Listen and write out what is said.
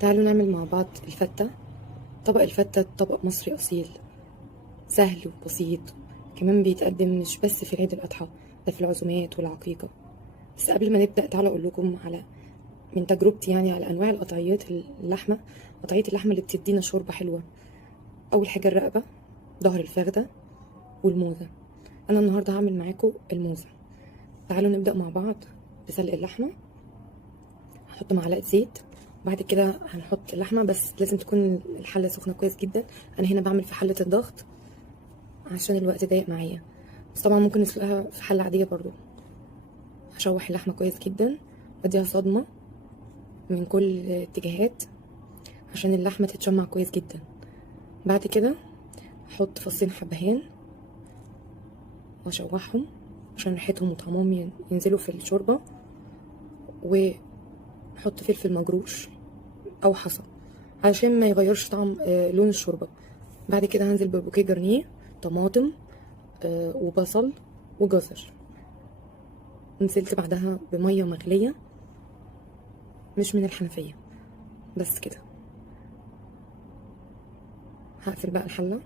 تعالوا نعمل مع بعض الفتة. طبق الفتة طبق مصري أصيل، سهل وبسيط، كمان بيتقدم مش بس في عيد الأضحى، ده في العزومات والعقيقة. بس قبل ما نبدأ تعالوا أقول لكم على من تجربتي يعني على أنواع القطعيات اللحمة. قطعية اللحمة اللي بتدينا شوربة حلوة، أول حاجة الرقبة، ظهر الفخدة، والموزة. أنا النهاردة هعمل معاكم الموزة. تعالوا نبدأ مع بعض بسلق اللحمة. هحط معلقة زيت، وبعد كده هنحط اللحمة، بس لازم تكون الحلة سخنة كويس جدا. أنا هنا بعمل في حلة الضغط عشان الوقت ضيق معايا، بس طبعا ممكن نسلقها في حلة عادية برضو. هشوح اللحمة كويس جدا واديها صدمة من كل اتجاهات عشان اللحمة تتشمع كويس جدا. بعد كده هحط فصين حبهان واشوحهم عشان ريحتهم وطعمهم ينزلوا في الشوربة، واحط فلفل مجروش او حصى علشان ما يغيرش طعم لون الشوربة. بعد كده هنزل ببوكيه جرنيه، طماطم وبصل وجزر. نزلت بعدها بمية مغلية مش من الحنفية. بس كده هقفل بقى الحلة